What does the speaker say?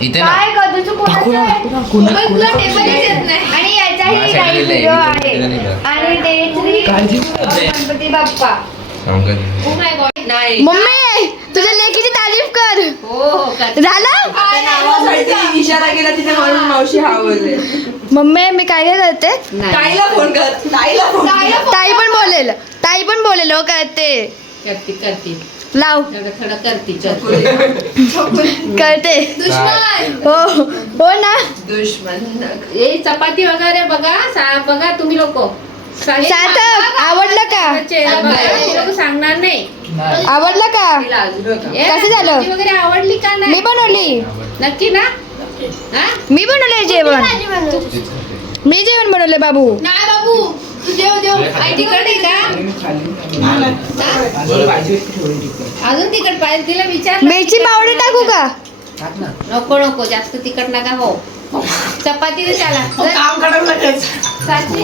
इथे काय कधीच आणि याचाही काही व्हिडिओ आहे आणि ते श्री गणपती बाप्पा. मम्मी तुझ्या लेकीची तारीफ कर. झालं इशारा केला तिने म्हणून मावशी हा बोलले. मम्मी मी काय काय करते. ताईला फोन कर. ताई पण बोलेल हो करते लाव करते हो हो ना. दुश्मन चपाती वगैरे बघा तुम्ही लोक सार्थक आवडलं का सांगणार नाही. आवडलं का कसं झालं वगैरे आवडली का मी नाही बनवली नक्की ना. मी बनवलंय जेवण मी जेवण बनवलंय बाबू. नाही बाबू तू तिकट आहे का अजून तिकट पाहिजे तिला विचार. मिरची पावडर टाकू का नको जास्त तिकट नका हो. चपाती त्याला काम करावं लागेल. साची